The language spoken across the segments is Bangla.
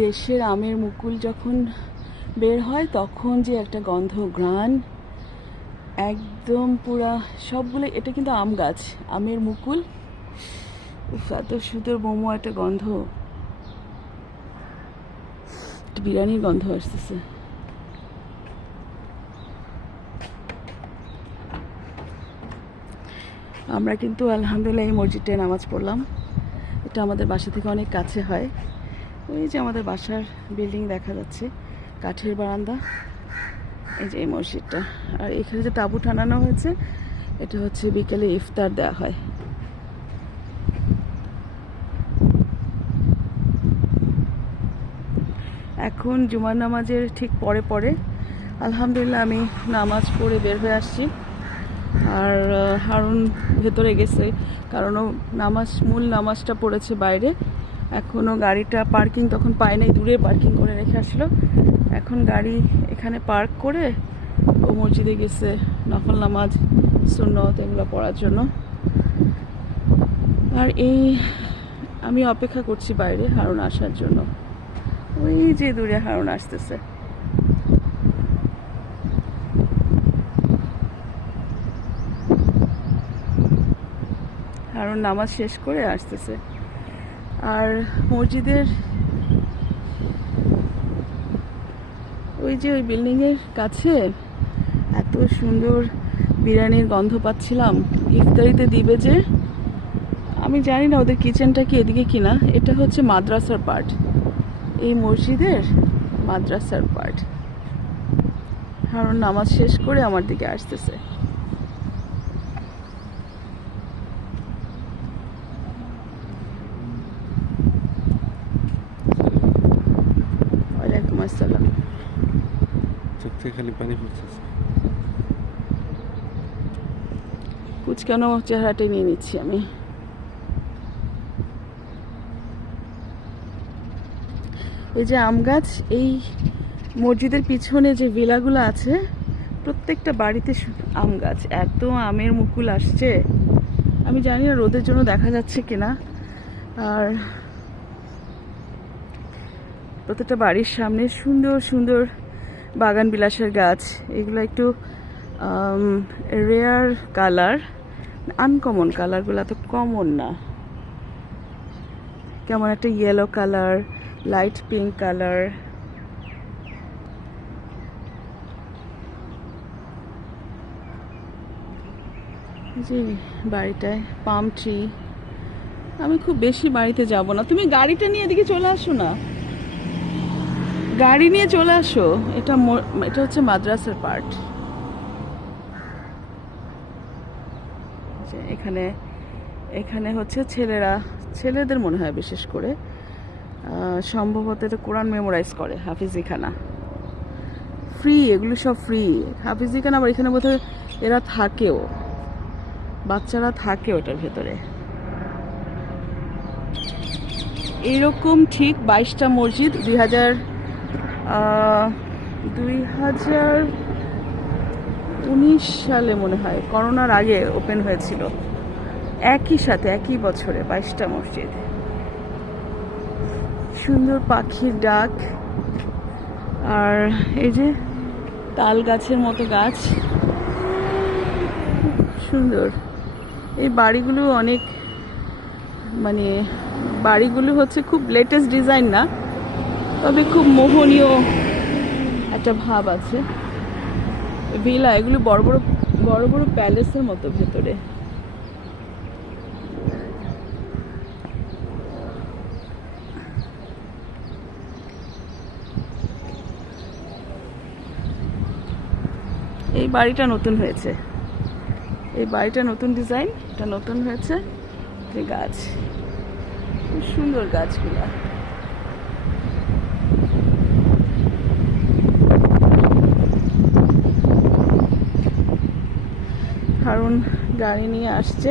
দেশের আমের মুকুল যখন বের হয় তখন যে একটা গন্ধ, ঘ্রাণ, একদম পুরা সবগুলো। এটা কিন্তু আম গাছ, আমের মুকুল। উফ, এত সুন্দর মোমো একটা গন্ধ, বিরিয়ানির গন্ধ আসতেছে। আমরা কিন্তু আলহামদুলিল্লাহ এই মসজিদটায় নামাজ পড়লাম। এটা আমাদের বাসা থেকে অনেক কাছে হয়। ওই যে আমাদের বাসার বিল্ডিং দেখা যাচ্ছে, কাঠের বারান্দা, এই যে এই মসজিদটা। আর এখানে যে তাঁবু টানানো হয়েছে, এটা হচ্ছে বিকেলে ইফতার দেওয়া হয়। এখন জুমার নামাজের ঠিক পরে পরে আলহামদুলিল্লাহ আমি নামাজ পড়ে বের হয়ে আসছি। আর হারুন ভেতরে গেছে, কারণ ও মূল নামাজটা পড়েছে বাইরে। এখনও গাড়িটা পার্কিং তখন পায় নাই, দূরে পার্কিং করে রেখে আসলো। এখন গাড়ি এখানে পার্ক করে ও মসজিদে গেছে নফল নামাজ, সুন্নত এগুলো পড়ার জন্য। আর আমি অপেক্ষা করছি বাইরে হারুন আসার জন্য। ওই যে দূরে হারুন আসতেছে। হারুন নামাজ শেষ করে আসতেছে। আর মসজিদের ওই যে ওই বিল্ডিংয়ের কাছে এত সুন্দর বিরিয়ানির গন্ধ পাচ্ছিলাম। ইফতারিতে দিবে যে, আমি জানি না ওদের কিচেনটা কি এদিকে কিনা। এটা হচ্ছে মাদ্রাসার পার্ট, এই মসজিদের মাদ্রাসার পার্ট। কারণ নামাজ শেষ করে আমার দিকে আসতেছে। ওয়ালাইকুম আসসালাম। চোখ থেকে খালি পানি পড়তেছে। কুচকানো চেহারাটাই নিয়ে নিচ্ছি আমি। এই যে আম গাছ, এই মসজিদের পিছনে যে ভিলাগুলো আছে প্রত্যেকটা বাড়িতে আম গাছ। এত আমের মুকুল আসছে, আমি জানি না রোদের জন্য দেখা যাচ্ছে কিনা। আর প্রত্যেকটা বাড়ির সামনে সুন্দর সুন্দর বাগান বিলাসের গাছ। এগুলো একটু রেয়ার কালার, আনকমন কালারগুলো তো কমন না। কেমন একটা yellow colour, light pink colour. যে বাড়িটায় পাম ট্রি। আমি খুব বেশি বাড়িতে যাব না, তুমি গাড়িটা নিয়ে এদিকে চলে আসো না, গাড়ি নিয়ে চলে আসো। এটা হচ্ছে মাদ্রাসার পার্ট। এখানে হচ্ছে ছেলেদের মনে হয় বিশেষ করে সম্ভবত এটা কোরআন মেমোরাইজ করে, হাফিজিখানা। ফ্রি, এগুলো সব ফ্রি। হাফিজিখানা আবার এখানে বোধহয় এরা থাকেও, বাচ্চারা থাকে ওটার ভেতরে। এইরকম ঠিক 22টা মসজিদ 2019 সালে মনে হয়, করোনার আগে ওপেন হয়েছিল। একই সাথে একই বছরে 22টা মসজিদ। সুন্দর পাখির ডাক। আর এই যে তাল গাছের মতো গাছ, সুন্দর। এই বাড়িগুলো অনেক, মানে বাড়িগুলো হচ্ছে খুব লেটেস্ট ডিজাইন না, তবে খুব মোহনীয় একটা ভাব আছে। ভিলা, এগুলো বড় বড় বড় বড় প্যালেসের মতো ভেতরে। এই বাড়িটা নতুন হয়েছে, এই বাড়িটা নতুন ডিজাইন, এটা নতুন হয়েছে। গাছ, খুব সুন্দর গাছগুলা। কারণ গাড়ি নিয়ে আসছে,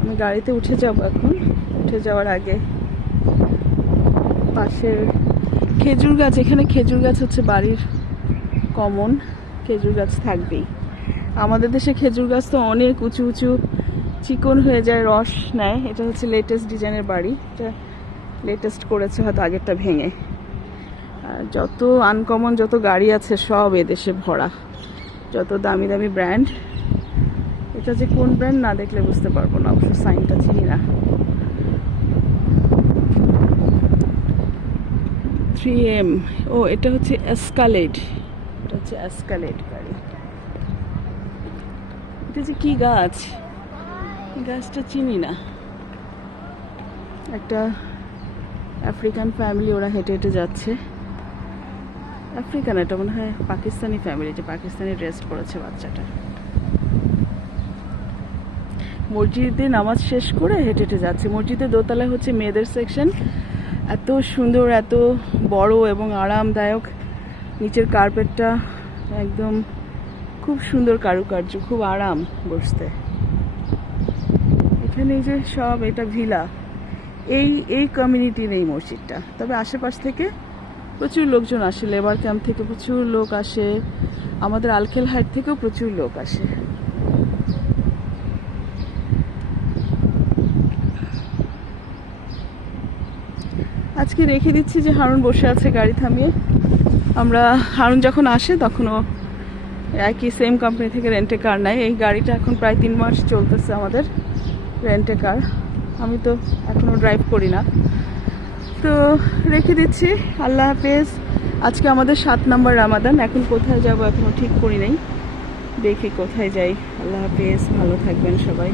আমি গাড়িতে উঠে যাব এখন। উঠে যাওয়ার আগে পাশের খেজুর গাছ, এখানে খেজুর গাছ হচ্ছে বাড়ির কমন, খেজুর গাছ থাকবেই। আমাদের দেশে খেজুর গাছ তো অনেক উঁচু উঁচু চিকন হয়ে যায়, রস নেয়। এটা হচ্ছে লেটেস্ট ডিজাইনের বাড়ি, এটা লেটেস্ট করেছে হয়তো আগেরটা ভেঙে। আর যত আনকমন যত গাড়ি আছে সব এদেশে ভরা, যত দামি দামি ব্র্যান্ড। এটা যে কোন ব্র্যান্ড না দেখলে বুঝতে পারবো না, অবশ্য সাইনটা চিনি না। 3M, ও এটা হচ্ছে এসকালেড, এটা হচ্ছে এসকালেড গাড়ি। এটা যে কি গাছ, এই গাছটা চিনি না। একটা আফ্রিকান ফ্যামিলি, ওরা হেঁটে হেঁটে যাচ্ছে। আফ্রিকান, এটা মনে হয় পাকিস্তানি ফ্যামিলি, যে পাকিস্তানি ড্রেস পরেছে বাচ্চাটা। মসজিদে নামাজ শেষ করে হেঁটে হেঁটে যাচ্ছে। মসজিদের দোতলায় হচ্ছে মেয়েদের সেকশন, এত সুন্দর, এত বড় এবং আরামদায়ক। নিচের কার্পেটটা একদম খুব সুন্দর কারুকার্য, খুব আরাম বসতে। এখানে এই যে সব, এটা ভিলা, এই কমিউনিটির এই মসজিদটা। তবে আশেপাশ থেকে প্রচুর লোকজন আসে, লেবার ক্যাম্প থেকে প্রচুর লোক আসে, আমাদের আলখেল হাট থেকেও প্রচুর লোক আসে। আজকে রেখে দিচ্ছি যে হারুন বসে আছে গাড়ি থামিয়ে। আমরা হারুন যখন আসে তখনও একই সেম কোম্পানি থেকে রেন্টে কার নেয়। এই গাড়িটা এখন প্রায় 3 মাস চলতেছে আমাদের রেন্টে কার। আমি তো এখনও ড্রাইভ করি না, তো রেখে দিচ্ছি। আল্লাহ হাফেজ। আজকে আমাদের 7 নম্বর রামাদান। এখন কোথায় যাব এখনও ঠিক করি নাই, দেখি কোথায় যাই। আল্লাহ হাফেজ, ভালো থাকবেন সবাই।